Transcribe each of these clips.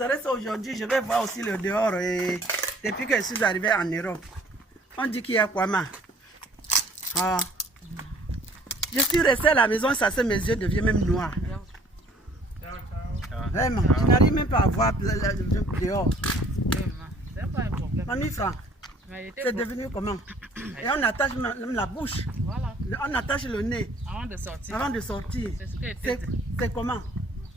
serait-ce aujourd'hui, je vais voir aussi le dehors. Et depuis que je suis arrivée en Europe, on dit qu'il y a quoi, ma? Ah. Je suis restée à la maison, ça c'est mes yeux deviennent même noirs. Vraiment, je n'arrive même pas à voir dehors. C'est pas un problème. Mamie Franck, c'est devenu comment? Et on attache même la bouche. Voilà. On attache le nez. Avant de sortir. Avant de sortir. C'est ce que était. C'est comment?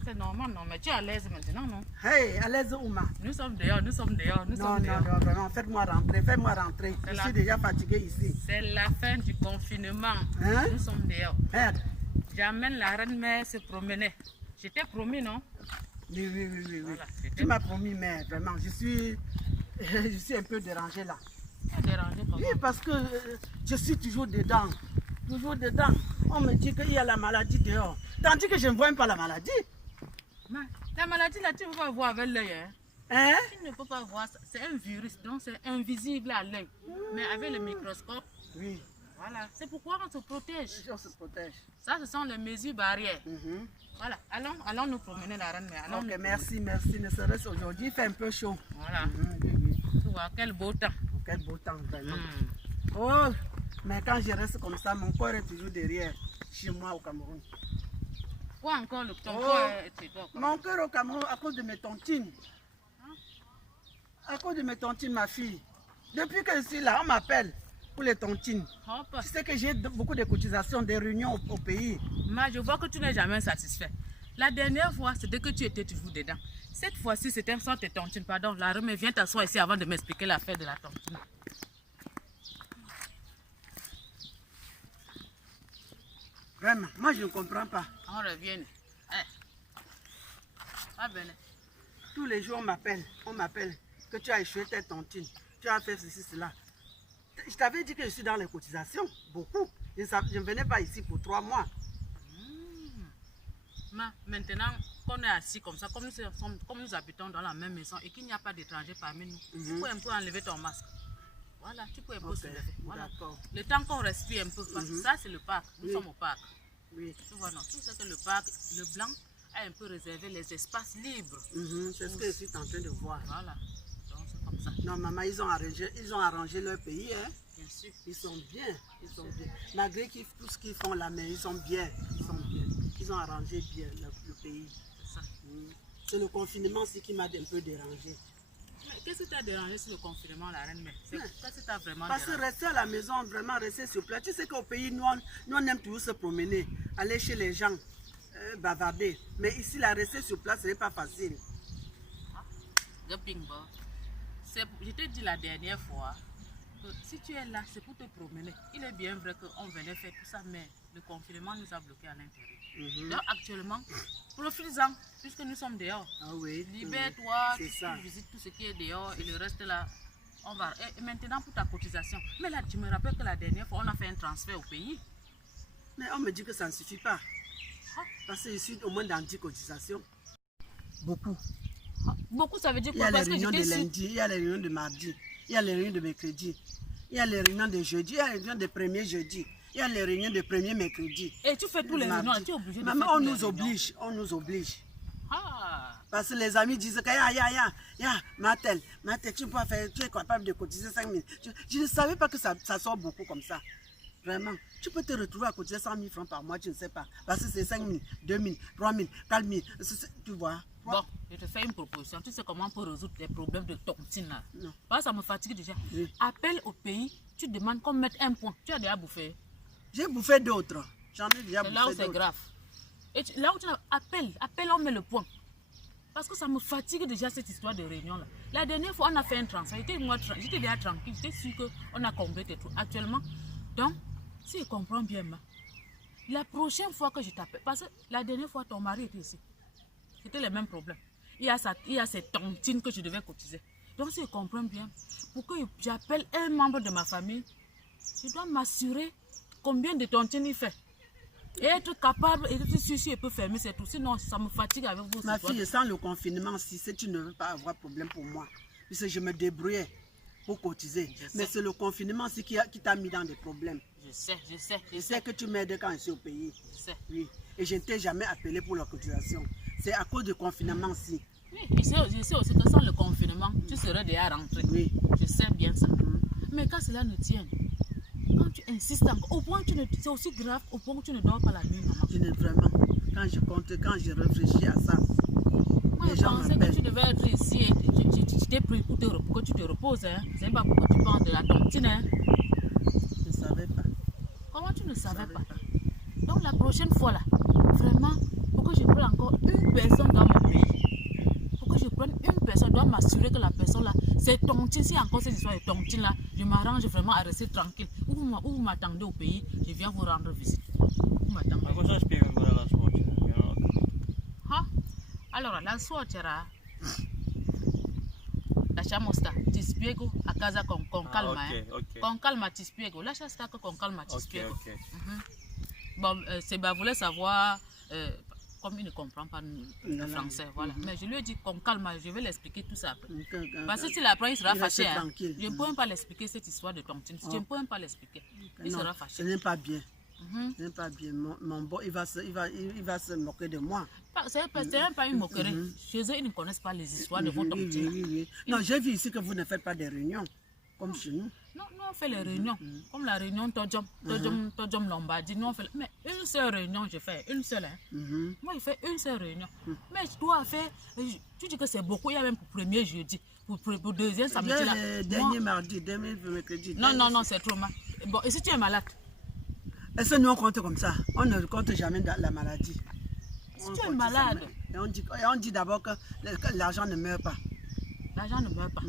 C'est normal, non, mais tu es à l'aise maintenant, non? Hey, à l'aise où, ma? Nous sommes dehors, nous sommes dehors, nous sommes dehors. Non, vraiment, faites-moi rentrer, faites-moi rentrer. Je suis déjà fatiguée ici. C'est la fin du confinement. Hein? Nous sommes dehors. Merde. J'amène la reine-mère se promener. Je t'ai promis, non? Oui. Voilà, Tu m'as promis, mais vraiment, je suis un peu dérangée là. Dérangé comment? Oui, parce que je suis toujours dedans. Toujours dedans. On me dit qu'il y a la maladie dehors. Tandis que je ne vois même pas la maladie. La maladie là, tu ne peux pas voir avec l'œil. Hein? Tu ne peux pas voir ça. C'est un virus, donc c'est invisible à l'œil. Mais avec le microscope, Oui. voilà. C'est pourquoi on se protège. On se protège. Ça, ce sont les mesures barrières. Voilà. Allons nous promener la reine. Ok, merci. Ne serait-ce aujourd'hui, il fait un peu chaud. Voilà. Oui. Tu vois, quel beau temps. Quel beau temps, vraiment. Oh, mais quand je reste comme ça, mon corps est toujours derrière, chez moi au Cameroun. Quoi encore ton corps est chez toi? Mon cœur au Cameroun à cause de mes tontines. À cause de mes tontines, ma fille. Depuis que je suis là, on m'appelle pour les tontines. Hop. Tu sais que j'ai beaucoup de cotisations, des réunions au pays. Mais je vois que tu n'es jamais satisfait. La dernière fois, c'était que tu étais toujours dedans. Cette fois-ci, c'était sans tes tontines. Pardon, la reine, viens t'asseoir ici avant de m'expliquer l'affaire de la tontine. Vraiment, moi je ne comprends pas. On revient. Ah ben. Tous les jours, on m'appelle que tu as échoué tes tontines. Tu as fait ceci, cela. Je t'avais dit que je suis dans les cotisations, beaucoup. Je ne venais pas ici pour 3 mois. Maintenant qu'on est assis comme ça, comme nous habitons dans la même maison et qu'il n'y a pas d'étrangers parmi nous, tu peux un peu enlever ton masque. Voilà, tu peux un peu se lever. Voilà. Le temps qu'on respire un peu, parce que ça c'est le parc, nous sommes au parc. Oui. Tu vois, non, tout ce que le parc, le blanc a un peu réservé les espaces libres. C'est ce que je suis en train de voir. Voilà, donc c'est comme ça. Non, maman, ils ont arrangé leur pays, hein. Bien sûr. Ils sont bien. Malgré tout ce qu'ils font là, mais ils sont bien. Ils ont arrangé bien le pays. C'est ça. C'est le confinement aussi qui m'a un peu dérangé. Qu'est-ce qui t'a dérangé sur le confinement, la reine? Qu'est-ce qui t'a vraiment Parce que dérangé? rester à la maison, vraiment rester sur place. Tu sais qu'au pays, nous on aime toujours se promener, aller chez les gens, bavarder. Mais ici, là, rester sur place, ce n'est pas facile. Je t'ai dit la dernière fois que si tu es là, c'est pour te promener. Il est bien vrai qu'on venait faire tout ça, mais le confinement nous a bloqués à l'intérieur. Donc actuellement, profites-en, puisque nous sommes dehors. Ah oui. Libère-toi, tu ça. visites tout ce qui est dehors et le reste là, on va. Et maintenant pour ta cotisation. Mais là, tu me rappelles que la dernière fois, on a fait un transfert au pays. Mais on me dit que ça ne suffit pas. Parce que je suis au moins dans 10 cotisations. Beaucoup. Beaucoup, ça veut dire Il y a quoi? les réunions de lundi, il y a les réunions de mardi, il y a les réunions de mercredi, il y a les réunions de jeudi, il y a les réunions de premier jeudi, il y a les réunions de premier mercredi. Et tu fais tous les réunions, tu es obligé de faire on nous oblige. Parce que les amis disent que Matel, tu peux faire, tu es capable de cotiser 5 000. Je ne savais pas que ça sort beaucoup comme ça. Vraiment. Tu peux te retrouver à cotiser 100 000 francs par mois, tu ne sais pas. Parce que c'est 5 000, 2 000, 3 000, 4 000. Tu vois. Bon, je te fais une proposition. Tu sais comment on peut résoudre les problèmes de tontine là? Non. Parce que ça me fatigue déjà. Oui. Appelle au pays, tu demandes qu'on mette un point. Tu as déjà bouffé. J'ai bouffé d'autres. J'en ai déjà bouffé là où c'est d'autres. grave. Et là où tu appelle, on met le point. Parce que ça me fatigue déjà cette histoire de réunion là. La dernière fois, on a fait un transfert. J'étais déjà tranquille. J'étais sûr qu'on a comblé tes trucs. Actuellement, donc, si je comprends bien, la prochaine fois que je t'appelle, parce que la dernière fois, ton mari était ici. C'était le même problème. Il y a ces tontines que je devais cotiser. Donc, si je comprends bien, pour que j'appelle un membre de ma famille, je dois m'assurer combien de tontines il fait. Et être capable, et être sûr si je peux fermer, c'est tout. Sinon, ça me fatigue avec vous. Ma fille, sans le confinement, si tu ne veux pas avoir problème pour moi, puisque je me débrouillais pour cotiser. Mais c'est le confinement qui t'a mis dans des problèmes. Je sais que tu m'aides quand je suis au pays. Je sais. Oui. Et je ne t'ai jamais appelé pour la cotisation. C'est à cause du confinement-ci. Oui, je sais aussi que sans le confinement, tu serais déjà rentré. Oui. Je sais bien ça. Mais quand cela ne tient, quand tu insistes encore, au point où c'est aussi grave, au point où tu ne dors pas la nuit, maman. Je n'ai vraiment, quand je compte, quand je réfléchis à ça, Moi, je pensais que tu devais être ici et tu t'es pris pour que tu te reposes. Hein. C'est pas pour que tu penses de la tontine. Hein. Je ne savais pas. Comment tu ne savais pas? Donc la prochaine fois là, vraiment, pour que je prenne encore une personne dans mon pays, pour que je prenne une personne, je dois m'assurer que la personne là, c'est tontine. Si encore cette histoire de tontine là, je m'arrange vraiment à rester tranquille. Ou vous m'attendez au pays, je viens vous rendre visite. Vous m'attendez. Ma cosa spiega ancora la suocera? Ah, allora la suocera lasciamo stare, ti spiego a casa con calma. Ok. Con calma ti spiego, lascia stare che con calma ti spiego. Ok. Bon, Seba voulait savoir, comme il ne comprend pas le français, voilà. Mais je lui ai dit con calma, je vais l'expliquer tout ça après. Parce que s'il apprend, il sera fâché. Hein. Je ne peux même pas l'expliquer cette histoire de tontine. Je ne peux même pas l'expliquer. Il sera fâché. Ce n'est pas bien. Ce n'est pas bien. Mon bon, il va se moquer de moi. C'est même pas une moquerie. Chez eux, ils ne connaissent pas les histoires de vos tontines. Oui. Non, j'ai vu ici que vous ne faites pas des réunions, comme chez nous. Non, nous on fait les réunions. Comme la réunion Tojom Lombardie. Nous on fait. Mais une seule réunion, je fais. Une seule. Hein. Moi, je fais une seule réunion. Mais je dois faire. Tu dis que c'est beaucoup. Il y a même pour premier jeudi. Pour deuxième samedi. Dernier mardi, dernier mercredi. Non, c'est trop mal. Bon, et si tu es malade? Est-ce que nous on compte comme ça? On ne compte jamais la maladie. Si tu es malade. Et on dit d'abord que l'argent ne meurt pas. L'argent ne meurt pas.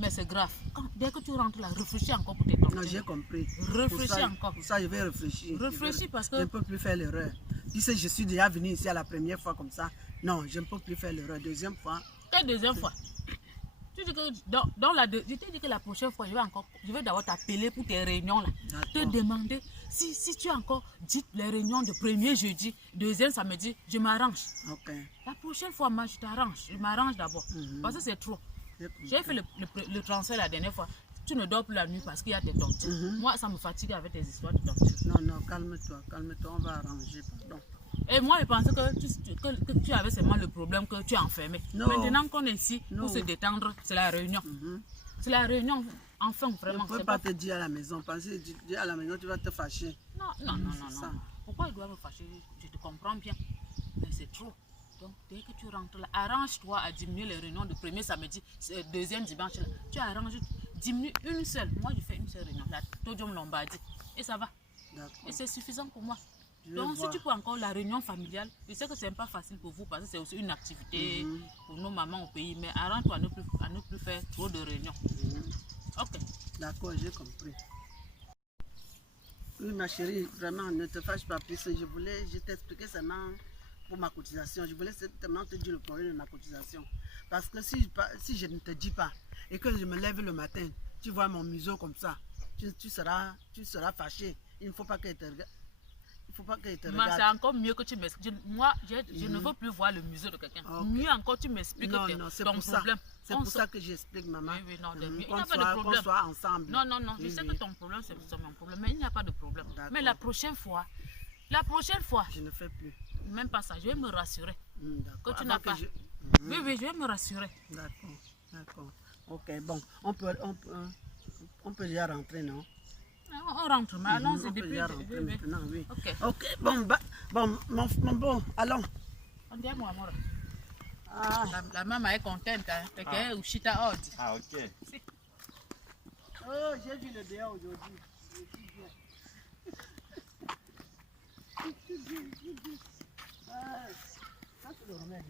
Mais c'est grave. Dès que tu rentres là, réfléchis encore pour tes tontines. Non, j'ai compris. Réfléchis encore. Pour ça, je vais réfléchir. Réfléchis parce que... Je ne peux plus faire l'erreur. Puisque je suis déjà venu ici à la première fois comme ça. Non, je ne peux plus faire l'erreur. Deuxième fois. Quelle deuxième fois? Tu dis que je t'ai dit que la prochaine fois, je vais d'abord t'appeler pour tes réunions là. Te demander si tu as encore dit les réunions de premier jeudi, deuxième samedi, je m'arrange. Ok. La prochaine fois, moi, je t'arrange. Je m'arrange d'abord. Parce que c'est trop. J'ai fait le transfert la dernière fois. Tu ne dors plus la nuit parce qu'il y a des tontines. Moi, ça me fatigue avec tes histoires de tontines. Non, calme-toi, on va arranger, pardon. Et moi, je pensais que tu avais seulement le problème que tu es enfermé. Non. Maintenant qu'on est ici pour se détendre, c'est la réunion. C'est la réunion, enfin, vraiment. Je ne peux pas te dire à la maison, parce que dire à la maison, tu vas te fâcher. Non. Pourquoi il doit me fâcher? Je te comprends bien, mais c'est trop. Donc, dès que tu rentres là, arrange-toi à diminuer les réunions de premier samedi, deuxième dimanche. Là. Tu arranges, diminue une seule. Moi, je fais une seule réunion, la Tojom Lombardie. Et ça va. Et c'est suffisant pour moi. Donc, si tu peux encore la réunion familiale, je sais que ce n'est pas facile pour vous parce que c'est aussi une activité pour nos mamans au pays. Mais arrange-toi à ne plus faire trop de réunions. Ok. D'accord, j'ai compris. Oui, ma chérie, vraiment, ne te fâche pas plus. Je t'expliquais seulement pour ma cotisation. Je voulais seulement te dire le problème de ma cotisation. Parce que si je ne te dis pas et que je me lève le matin, tu vois mon museau comme ça, tu seras fâché. Il ne faut pas que tu te regardes. C'est encore mieux que tu m'expliques. Moi, je ne veux plus voir le museau de quelqu'un. Mieux encore, tu m'expliques ton problème. C'est pour ça que j'explique, maman. Oui, non, il n'y a pas de problème. Qu'on soit ensemble. Non, je sais que ton problème, c'est mon problème, mais il n'y a pas de problème. Mais la prochaine fois, je ne fais plus. Même pas ça, je vais me rassurer. Que tu n'as pas. Oui, je vais me rassurer. D'accord. Ok, bon, on peut déjà rentrer, non? On rentre, mais allons, c'est depuis... maintenant, oui. Ok, bon, mon beau, allons. On dit à moi, amore. La maman est contente, hein. Fait qu'elle est au chita odd. Ah, ok. Oh, j'ai vu le dehors aujourd'hui. Je suis bien. Ça, c'est le remède.